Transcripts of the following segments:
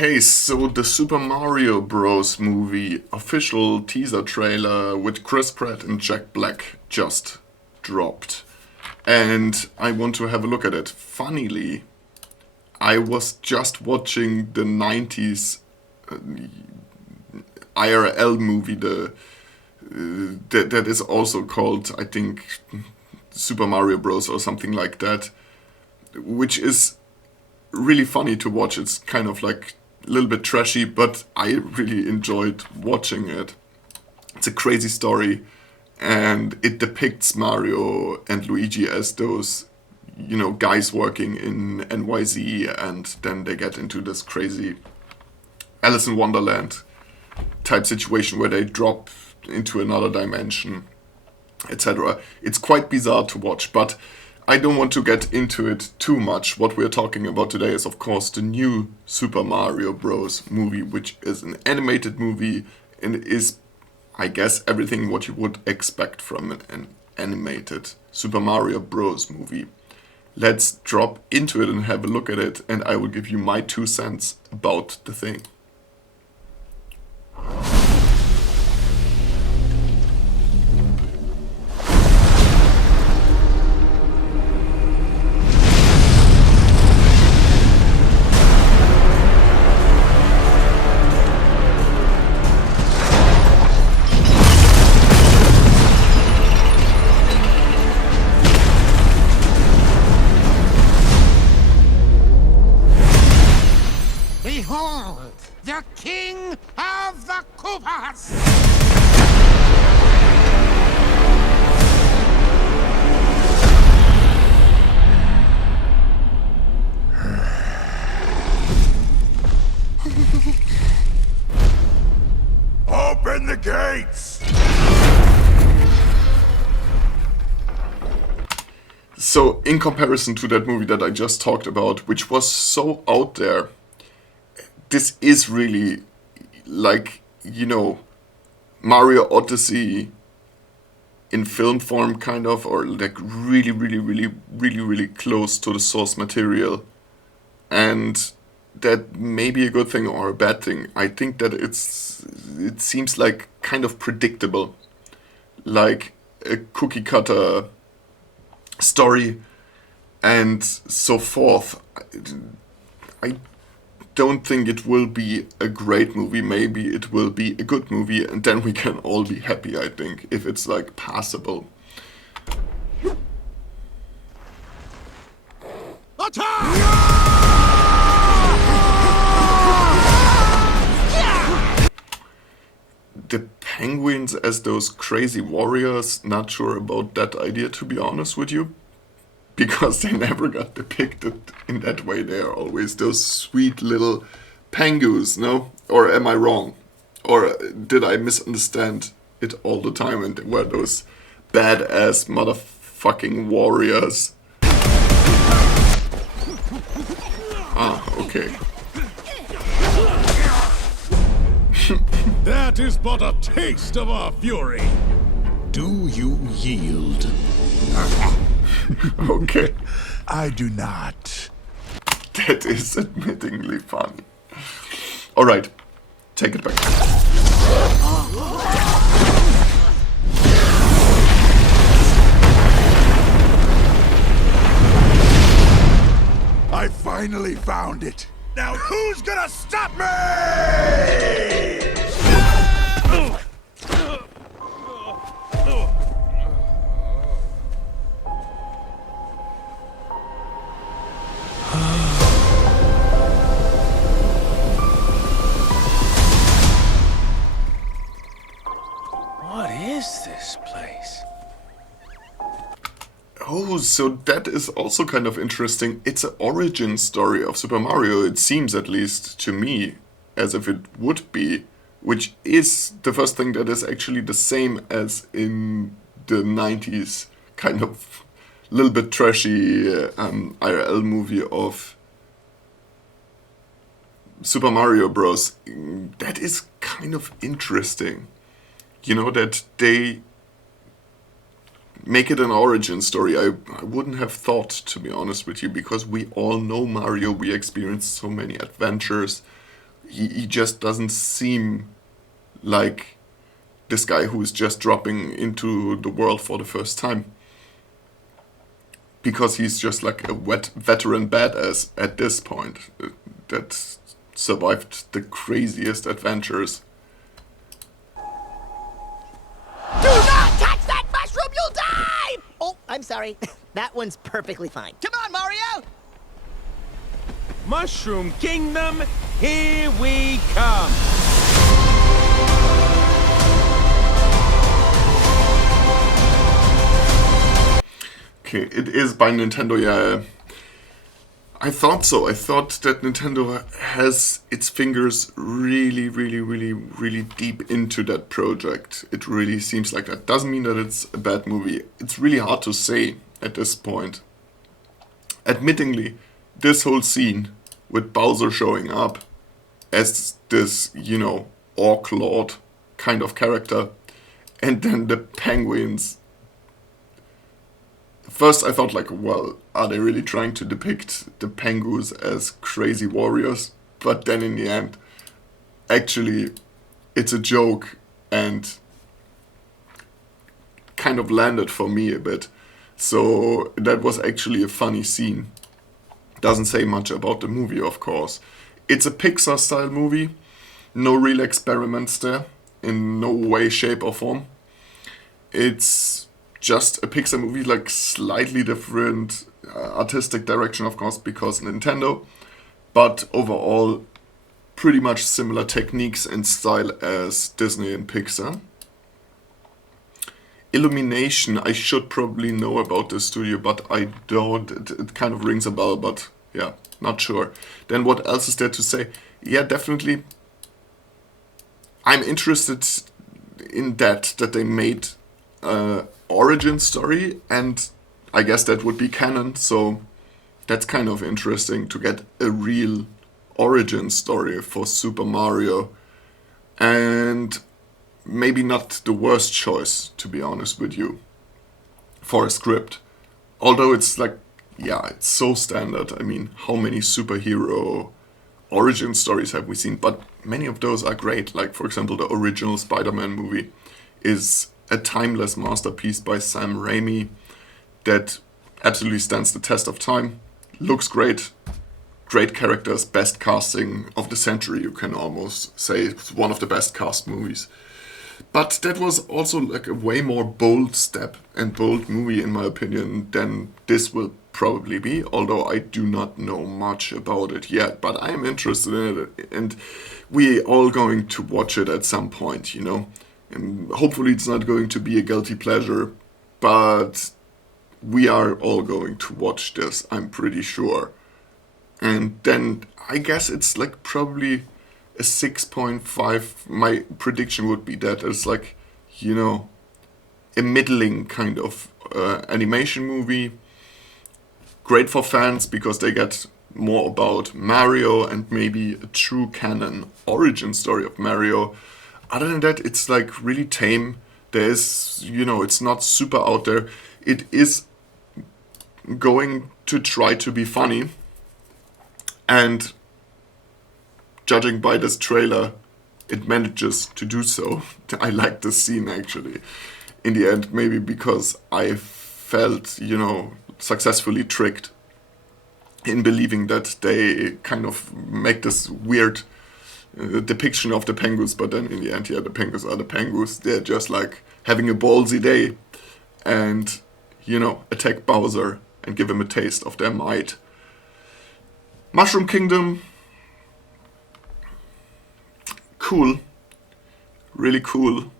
Okay, so the Super Mario Bros. Movie official teaser trailer with Chris Pratt and Jack Black just dropped. And I want to have a look at it. Funnily, I was just watching the 90s IRL movie, that is also called, I think, Super Mario Bros. Or something like that, which is really funny to watch. It's kind of like a little bit trashy, but I really enjoyed watching it. It's a crazy story, and it depicts Mario and Luigi as those, guys working in NYZ, and then they get into this crazy Alice in Wonderland type situation where they drop into another dimension, etc. It's quite bizarre to watch, but I don't want to get into it too much. What we're talking about today is, of course, the new Super Mario Bros. Movie, which is an animated movie and is, I guess, everything what you would expect from an animated Super Mario Bros. Movie. Let's drop into it and have a look at it, and I will give you my 2 cents about the thing. Behold, the King of the Koopas! Open the gates! So, in comparison to that movie that I just talked about, which was so out there, this is really like, Mario Odyssey in film form, kind of, or like really, really, really, really, really close to the source material. And that may be a good thing or a bad thing. I think that it seems like kind of predictable, like a cookie cutter story and so forth. I don't think it will be a great movie. Maybe it will be a good movie, and then we can all be happy, I think, if it's like passable. The penguins as those crazy warriors, not sure about that idea, to be honest with you. Because they never got depicted in that way. They are always those sweet little penguins, no? Or am I wrong? Or did I misunderstand it all the time and they were those badass motherfucking warriors? Ah, okay. That is but a taste of our fury. Do you yield? Okay. I do not. That is admittingly funny. Alright, take it back. I finally found it. Now who's gonna stop me? What is this place? Oh, so that is also kind of interesting. It's an origin story of Super Mario, it seems, at least to me, as if it would be, which is the first thing that is actually the same as in the 90s, kind of little bit trashy IRL movie of Super Mario Bros. That is kind of interesting. That they make it an origin story. I wouldn't have thought, to be honest with you, because we all know Mario. We experienced so many adventures he just doesn't seem like this guy who is just dropping into the world for the first time. Because he's just like a veteran badass at this point that survived the craziest adventures. Do not touch that mushroom, you'll die! Oh, I'm sorry. That one's perfectly fine. Come on, Mario! Mushroom Kingdom, here we come! Okay, it is by Nintendo, yeah. I thought so. I thought that Nintendo has its fingers really, really, really, really deep into that project. It really seems like that. Doesn't mean that it's a bad movie. It's really hard to say at this point. Admittingly, this whole scene with Bowser showing up as this, Orc Lord kind of character, and then the penguins. First I thought like, well, are they really trying to depict the penguins as crazy warriors? But then in the end, actually, it's a joke and kind of landed for me a bit. So that was actually a funny scene. Doesn't say much about the movie, of course. It's a Pixar style movie. No real experiments there. In no way, shape or form. It's just a Pixar movie, like slightly different artistic direction, of course, because Nintendo. But overall, pretty much similar techniques and style as Disney and Pixar. Illumination, I should probably know about this studio, but I don't. It kind of rings a bell, but yeah, not sure. Then what else is there to say? Yeah, definitely. I'm interested in that they made origin story, and I guess that would be canon, so that's kind of interesting to get a real origin story for Super Mario, and maybe not the worst choice, to be honest with you, for a script. Although it's like, yeah, it's so standard. I mean, how many superhero origin stories have we seen? But many of those are great. Like, for example, the original Spider-Man movie is a timeless masterpiece by Sam Raimi that absolutely stands the test of time. Looks great. Great characters, best casting of the century, you can almost say. It's one of the best cast movies. But that was also like a way more bold step and bold movie, in my opinion, than this will probably be. Although I do not know much about it yet, but I am interested in it, and we all going to watch it at some point, And hopefully it's not going to be a guilty pleasure, but we are all going to watch this, I'm pretty sure. And then I guess it's like probably a 6.5. My prediction would be that it's like, a middling kind of animation movie. Great for fans because they get more about Mario and maybe a true canon origin story of Mario. Other than that, it's like really tame. There's, it's not super out there. It is going to try to be funny. And judging by this trailer, it manages to do so. I like this scene actually. In the end, maybe because I felt, successfully tricked in believing that they kind of make this weird depiction of the penguins, but then in the end, yeah, the penguins are the penguins. They're just like having a ballsy day and, attack Bowser and give him a taste of their might. Mushroom Kingdom, cool, really cool.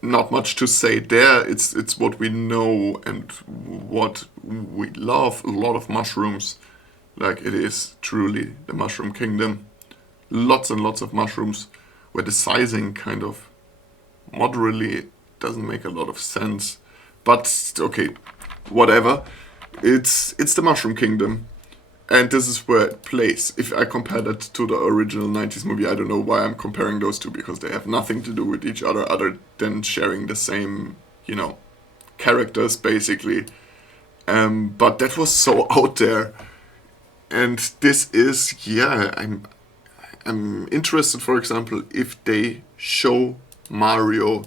Not much to say there. It's what we know and what we love. A lot of mushrooms, like it is truly the Mushroom Kingdom. Lots and lots of mushrooms, where the sizing kind of moderately doesn't make a lot of sense. But okay, whatever. It's the Mushroom Kingdom. And this is where it plays. If I compare that to the original 90s movie, I don't know why I'm comparing those two, because they have nothing to do with each other than sharing the same, characters, basically. But that was so out there. And this is, am interested, for example, if they show Mario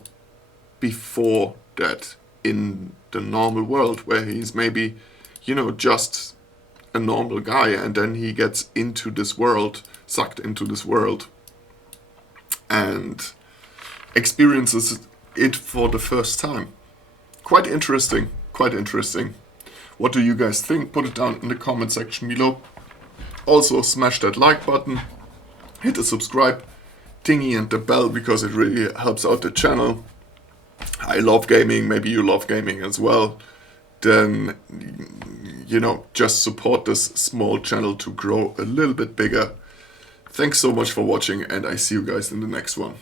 before that in the normal world, where he's maybe, you know, just a normal guy, and then he gets into this world, sucked into this world, and experiences it for the first time. Quite interesting, quite interesting. What do you guys think? Put it down in the comment section below. Also, smash that like button, hit the subscribe thingy and the bell, because it really helps out the channel. I love gaming, maybe you love gaming as well. Then, you know, just support this small channel to grow a little bit bigger. Thanks so much for watching, and I see you guys in the next one.